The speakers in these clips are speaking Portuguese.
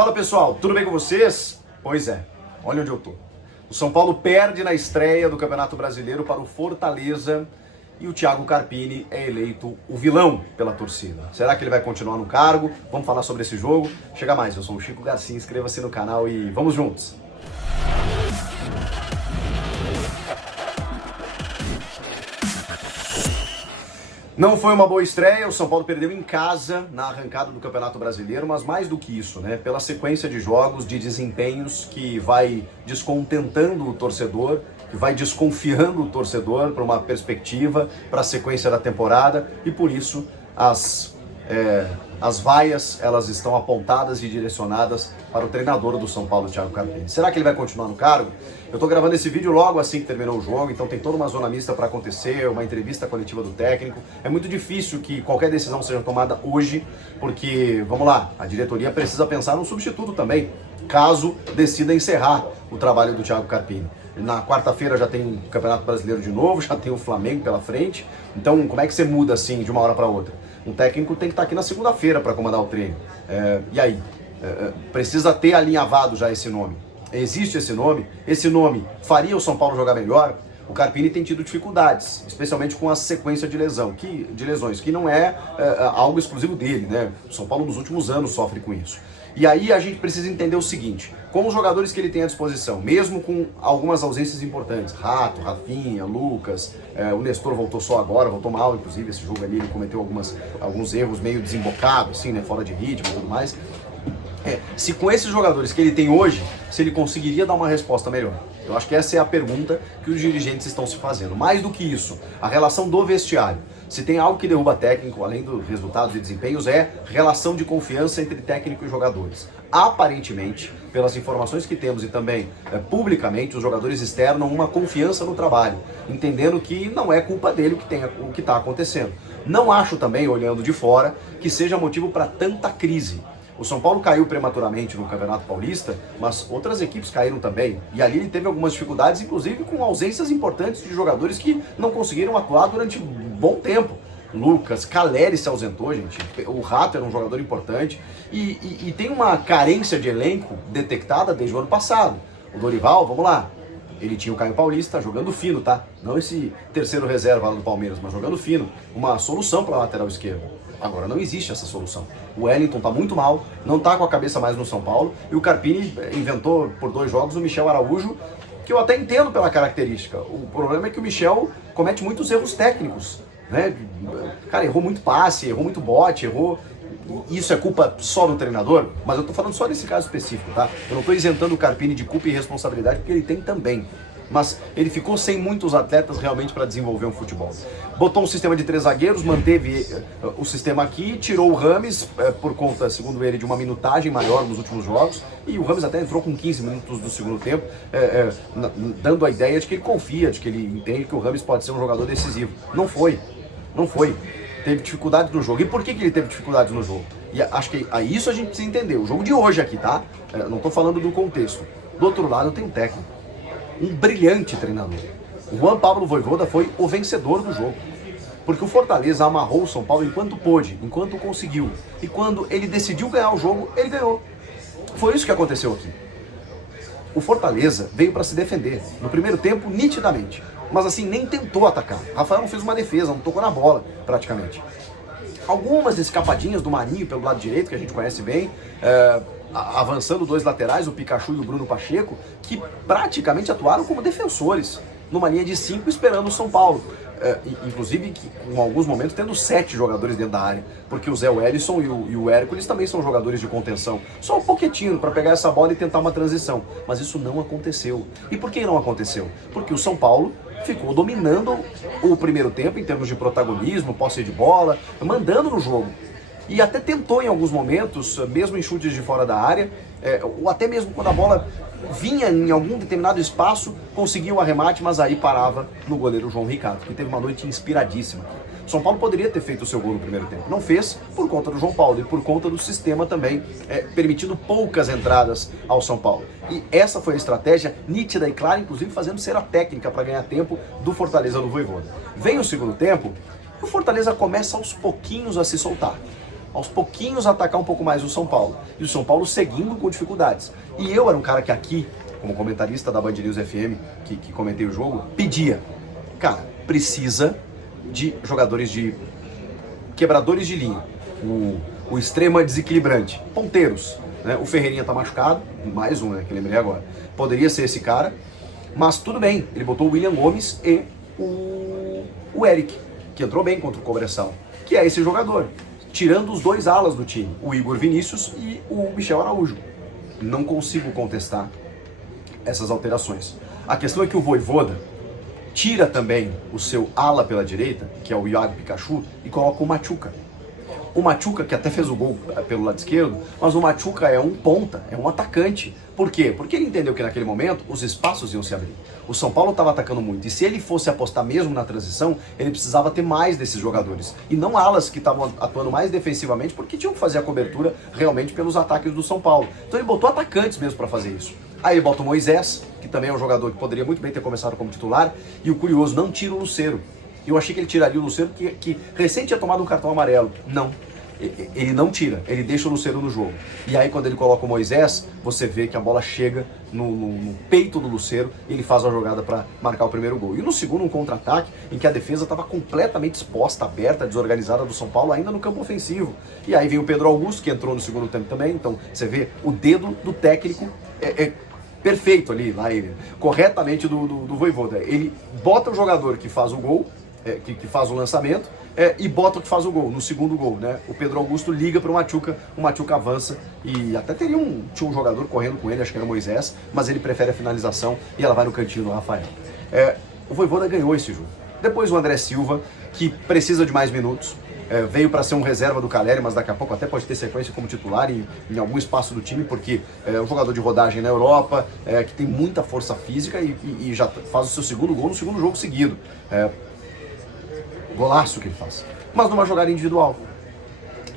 Fala pessoal, tudo bem com vocês? Pois é, olha onde eu tô. O São Paulo perde na estreia do Campeonato Brasileiro para o Fortaleza e o Thiago Carpini é eleito o vilão pela torcida. Será que ele vai continuar no cargo? Vamos falar sobre esse jogo. Chega mais, eu sou o Chico Garcia, inscreva-se no canal e vamos juntos! Não foi uma boa estreia, o São Paulo perdeu em casa na arrancada do Campeonato Brasileiro, mas mais do que isso, né? Pela sequência de jogos, de desempenhos que vai descontentando o torcedor, que vai desconfiando o torcedor para uma perspectiva, para a sequência da temporada, e por isso as vaias elas estão apontadas e direcionadas para o treinador do São Paulo, Thiago Carpini. Será que ele vai continuar no cargo? Eu estou gravando esse vídeo logo assim que terminou o jogo, então tem toda uma zona mista para acontecer, uma entrevista coletiva do técnico. É muito difícil que qualquer decisão seja tomada hoje, porque, vamos lá, a diretoria precisa pensar no substituto também, caso decida encerrar o trabalho do Thiago Carpini. Na quarta-feira já tem o Campeonato Brasileiro de novo, já tem o Flamengo pela frente, então como é que você muda assim de uma hora para outra? Um técnico tem que estar aqui na segunda-feira para comandar o treino. E aí? Precisa ter alinhavado já esse nome. Existe esse nome? Esse nome faria o São Paulo jogar melhor? O Carpini tem tido dificuldades, especialmente com a sequência de lesões, que não é algo exclusivo dele, né? O São Paulo nos últimos anos sofre com isso. E aí a gente precisa entender o seguinte, com os jogadores que ele tem à disposição, mesmo com algumas ausências importantes, Rato, Rafinha, Lucas, o Nestor voltou só agora, voltou mal, inclusive esse jogo ali ele cometeu alguns erros meio desembocados, assim, né, fora de ritmo e tudo mais. Se com esses jogadores que ele tem hoje, se ele conseguiria dar uma resposta melhor? Eu acho que essa é a pergunta que os dirigentes estão se fazendo. Mais do que isso, a relação do vestiário. Se tem algo que derruba técnico, além dos resultados e desempenhos, é relação de confiança entre técnico e jogadores. Aparentemente, pelas informações que temos e também publicamente, os jogadores externam uma confiança no trabalho, entendendo que não é culpa dele o que está acontecendo. Não acho também, olhando de fora, que seja motivo para tanta crise. O São Paulo caiu prematuramente no Campeonato Paulista, mas outras equipes caíram também. E ali ele teve algumas dificuldades, inclusive com ausências importantes de jogadores que não conseguiram atuar durante um bom tempo. Lucas, Caleri se ausentou, gente. O Rato era um jogador importante. E tem uma carência de elenco detectada desde o ano passado. O Dorival, vamos lá. Ele tinha o Caio Paulista jogando fino, tá? Não esse terceiro reserva lá do Palmeiras, mas jogando fino. Uma solução para a lateral esquerda. Agora não existe essa solução. O Wellington tá muito mal, não tá com a cabeça mais no São Paulo, e o Carpini inventou por 2 jogos o Michel Araújo, que eu até entendo pela característica. O problema é que o Michel comete muitos erros técnicos, né? Cara, errou muito passe, errou muito bote, errou... Isso é culpa só do treinador? Mas eu tô falando só nesse caso específico, tá? Eu não tô isentando o Carpini de culpa e responsabilidade, porque ele tem também. Mas ele ficou sem muitos atletas realmente para desenvolver um futebol. Botou um sistema de 3 zagueiros, manteve o sistema aqui, tirou o Rames por conta, segundo ele, de uma minutagem maior nos últimos jogos, e o Rames até entrou com 15 minutos do segundo tempo, dando a ideia de que ele confia, de que ele entende que o Rames pode ser um jogador decisivo. Não foi. Teve dificuldade no jogo. E por que ele teve dificuldade no jogo? E acho que isso a gente precisa entender. O jogo de hoje aqui, tá? Não estou falando do contexto. Do outro lado tem um técnico. Um brilhante treinador. O Juan Pablo Vojvoda foi o vencedor do jogo. Porque o Fortaleza amarrou o São Paulo enquanto pôde, enquanto conseguiu. E quando ele decidiu ganhar o jogo, ele ganhou. Foi isso que aconteceu aqui. O Fortaleza veio para se defender. No primeiro tempo, nitidamente. Mas assim, nem tentou atacar. Rafael não fez uma defesa, não tocou na bola, praticamente. Algumas escapadinhas do Marinho pelo lado direito, que a gente conhece bem, avançando 2 laterais, o Pikachu e o Bruno Pacheco, que praticamente atuaram como defensores, numa linha de 5 esperando o São Paulo. Inclusive, em alguns momentos, tendo 7 jogadores dentro da área, porque o Zé Wellison e o Hércules também são jogadores de contenção. Só um pouquinho para pegar essa bola e tentar uma transição. Mas isso não aconteceu. E por que não aconteceu? Porque o São Paulo ficou dominando o primeiro tempo em termos de protagonismo, posse de bola, mandando no jogo. E até tentou em alguns momentos, mesmo em chutes de fora da área, ou até mesmo quando a bola vinha em algum determinado espaço, conseguia o arremate, mas aí parava no goleiro João Ricardo, que teve uma noite inspiradíssima. O São Paulo poderia ter feito o seu gol no primeiro tempo, não fez por conta do João Paulo e por conta do sistema também, permitindo poucas entradas ao São Paulo. E essa foi a estratégia nítida e clara, inclusive fazendo ser a técnica para ganhar tempo do Fortaleza no Vojvoda. Vem o segundo tempo e o Fortaleza começa aos pouquinhos a se soltar. aos pouquinhos atacar um pouco mais o São Paulo. E o São Paulo seguindo com dificuldades. E eu era um cara que aqui, como comentarista da Band News FM, que comentei o jogo, pedia, cara, precisa de jogadores de quebradores de linha, o extrema desequilibrante, ponteiros, né? O Ferreirinha tá machucado, mais um, né, que eu lembrei agora, poderia ser esse cara, mas tudo bem, ele botou o William Gomes e o Eric, que entrou bem contra o Cobração, que é esse jogador, tirando os dois alas do time, o Igor Vinícius e o Michel Araújo. Não consigo contestar essas alterações. A questão é que o Vojvoda tira também o seu ala pela direita, que é o Iago Pikachu, e coloca o Machuca. O Machuca, que até fez o gol pelo lado esquerdo, mas o Machuca é um ponta, é um atacante. Por quê? Porque ele entendeu que naquele momento os espaços iam se abrir. O São Paulo estava atacando muito, e se ele fosse apostar mesmo na transição, ele precisava ter mais desses jogadores. E não alas que estavam atuando mais defensivamente, porque tinham que fazer a cobertura realmente pelos ataques do São Paulo. Então ele botou atacantes mesmo para fazer isso. Aí ele bota o Moisés, que também é um jogador que poderia muito bem ter começado como titular, e o curioso, não tira o Lucero. Eu achei que ele tiraria o Lucero, que recém tinha tomado um cartão amarelo. Não. Ele não tira, ele deixa o Lucero no jogo. E aí quando ele coloca o Moisés, você vê que a bola chega no peito do Lucero e ele faz a jogada para marcar o primeiro gol. E no segundo, um contra-ataque em que a defesa estava completamente exposta, aberta, desorganizada do São Paulo, ainda no campo ofensivo. E aí vem o Pedro Augusto, que entrou no segundo tempo também. Então você vê o dedo do técnico perfeito ali, lá ele, corretamente do Vojvoda. Ele bota o jogador que faz o gol, que faz o lançamento, e bota o que faz o gol, no segundo gol, né? O Pedro Augusto liga para o Machuca avança, e até tinha um jogador correndo com ele, acho que era o Moisés, mas ele prefere a finalização e ela vai no cantinho do Rafael. O Vojvoda ganhou esse jogo. Depois o André Silva, que precisa de mais minutos, veio para ser um reserva do Caleri, mas daqui a pouco até pode ter sequência como titular em algum espaço do time, porque é um jogador de rodagem na Europa, que tem muita força física e já faz o seu segundo gol no segundo jogo seguido. Golaço que ele faz. Mas numa jogada individual,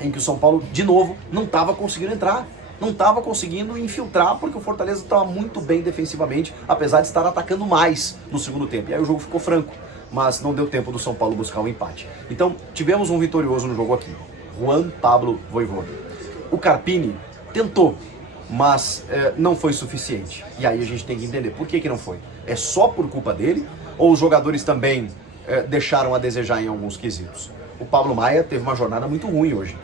em que o São Paulo, de novo, não estava conseguindo entrar, não estava conseguindo infiltrar, porque o Fortaleza estava muito bem defensivamente, apesar de estar atacando mais no segundo tempo. E aí o jogo ficou franco, mas não deu tempo do São Paulo buscar o empate. Então, tivemos um vitorioso no jogo aqui, Juan Pablo Vojvoda. O Carpini tentou, mas não foi suficiente. E aí a gente tem que entender por que não foi. É só por culpa dele, ou os jogadores também deixaram a desejar em alguns quesitos? O Pablo Maia teve uma jornada muito ruim hoje.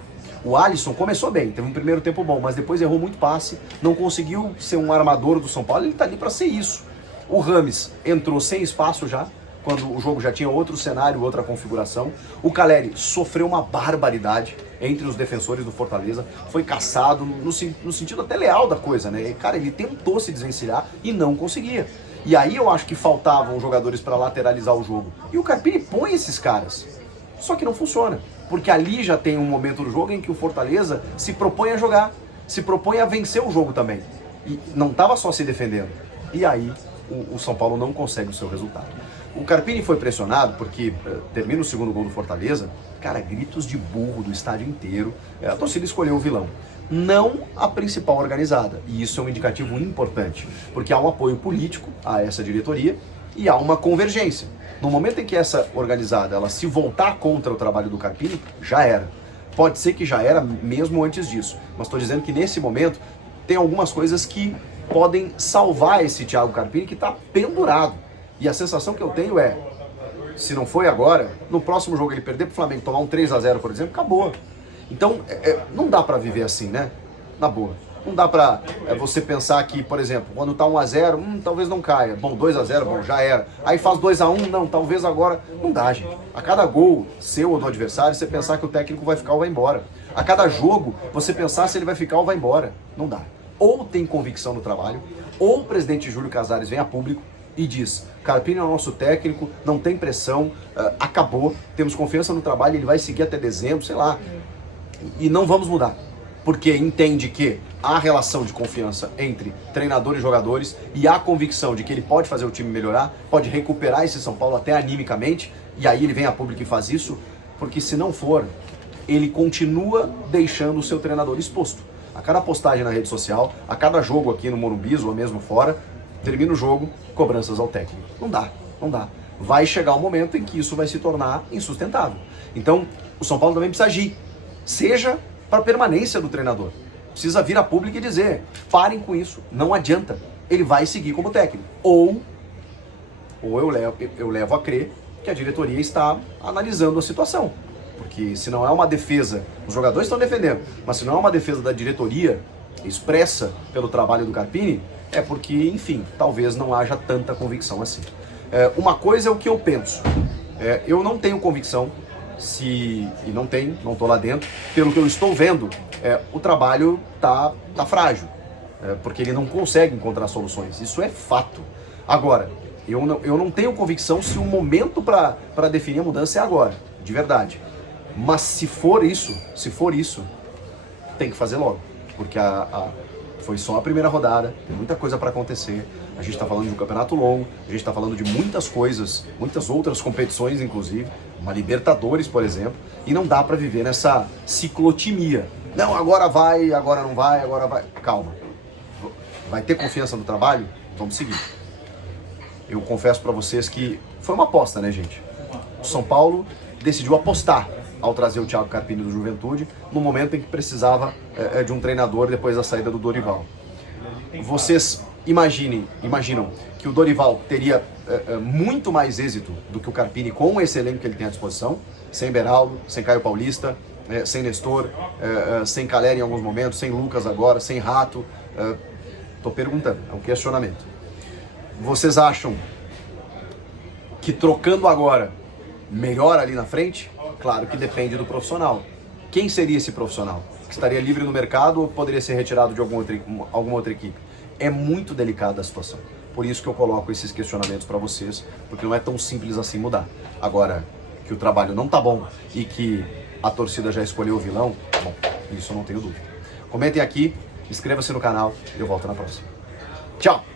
O Alisson começou bem, teve um primeiro tempo bom, mas depois errou muito passe, não conseguiu ser um armador do São Paulo, ele tá ali para ser isso. O Rames entrou sem espaço já, quando o jogo já tinha outro cenário, outra configuração. O Caleri sofreu uma barbaridade entre os defensores do Fortaleza, foi caçado no sentido até leal da coisa, né? Cara, ele tentou se desvencilhar e não conseguia. E aí eu acho que faltavam jogadores para lateralizar o jogo. E o Carpini põe esses caras. Só que não funciona. Porque ali já tem um momento do jogo em que o Fortaleza se propõe a jogar. Se propõe a vencer o jogo também. E não estava só se defendendo. E aí o São Paulo não consegue o seu resultado. O Carpini foi pressionado porque termina o segundo gol do Fortaleza. Cara, gritos de burro do estádio inteiro. A torcida escolheu o vilão. Não a principal organizada. E isso é um indicativo importante, porque há um apoio político a essa diretoria e há uma convergência. No momento em que essa organizada ela se voltar contra o trabalho do Carpini, já era. Pode ser que já era mesmo antes disso, mas estou dizendo que nesse momento tem algumas coisas que podem salvar esse Thiago Carpini que está pendurado. E a sensação que eu tenho é, se não foi agora, no próximo jogo ele perder para o Flamengo, tomar um 3-0, por exemplo, acabou. Então, não dá pra viver assim, né? Na boa. Não dá pra você pensar que, por exemplo, quando tá 1-0, talvez não caia. Bom, 2-0, bom, já era. Aí faz 2-1, não, talvez agora. Não dá, gente. A cada gol seu ou do adversário, você pensar que o técnico vai ficar ou vai embora. A cada jogo, você pensar se ele vai ficar ou vai embora. Não dá. Ou tem convicção no trabalho, ou o presidente Júlio Casares vem a público e diz: Carpini é o nosso técnico, não tem pressão, acabou, temos confiança no trabalho, ele vai seguir até dezembro, sei lá. E não vamos mudar, porque entende que há relação de confiança entre treinador e jogadores e há convicção de que ele pode fazer o time melhorar, pode recuperar esse São Paulo até animicamente, e aí ele vem a público e faz isso, porque se não for, ele continua deixando o seu treinador exposto. A cada postagem na rede social, a cada jogo aqui no Morumbi ou mesmo fora, termina o jogo, cobranças ao técnico. Não dá, não dá. Vai chegar um momento em que isso vai se tornar insustentável. Então, o São Paulo também precisa agir. Seja para a permanência do treinador. Precisa vir a público e dizer, parem com isso, não adianta, ele vai seguir como técnico. Ou eu levo a crer que a diretoria está analisando a situação. Porque se não é uma defesa, os jogadores estão defendendo, mas se não é uma defesa da diretoria expressa pelo trabalho do Carpini, é porque, enfim, talvez não haja tanta convicção assim. Uma coisa é o que eu penso. Eu não tenho convicção e não estou lá dentro, pelo que eu estou vendo, o trabalho tá frágil, porque ele não consegue encontrar soluções. Isso é fato. Agora, eu não tenho convicção se o momento para definir a mudança é agora, de verdade. Mas se for isso, tem que fazer logo, porque foi só a primeira rodada, tem muita coisa para acontecer. A gente está falando de um campeonato longo, a gente está falando de muitas coisas, muitas outras competições, inclusive, uma Libertadores, por exemplo, e não dá para viver nessa ciclotimia. Não, agora vai, agora não vai, agora vai. Calma. Vai ter confiança no trabalho? Vamos seguir. Eu confesso para vocês que foi uma aposta, né, gente? O São Paulo decidiu apostar ao trazer o Thiago Carpini do Juventude, no momento em que precisava de um treinador depois da saída do Dorival. Vocês imaginam que o Dorival teria muito mais êxito do que o Carpini com o elenco que ele tem à disposição, sem Beraldo, sem Caio Paulista, sem Nestor, sem Caleri em alguns momentos, sem Lucas agora, sem Rato. Tô perguntando, é um questionamento. Vocês acham que trocando agora melhora ali na frente? Claro que depende do profissional. Quem seria esse profissional? Que estaria livre no mercado ou poderia ser retirado de alguma outra equipe? É muito delicada a situação. Por isso que eu coloco esses questionamentos para vocês, porque não é tão simples assim mudar. Agora, que o trabalho não tá bom e que a torcida já escolheu o vilão, bom, isso eu não tenho dúvida. Comentem aqui, inscreva-se no canal e eu volto na próxima. Tchau!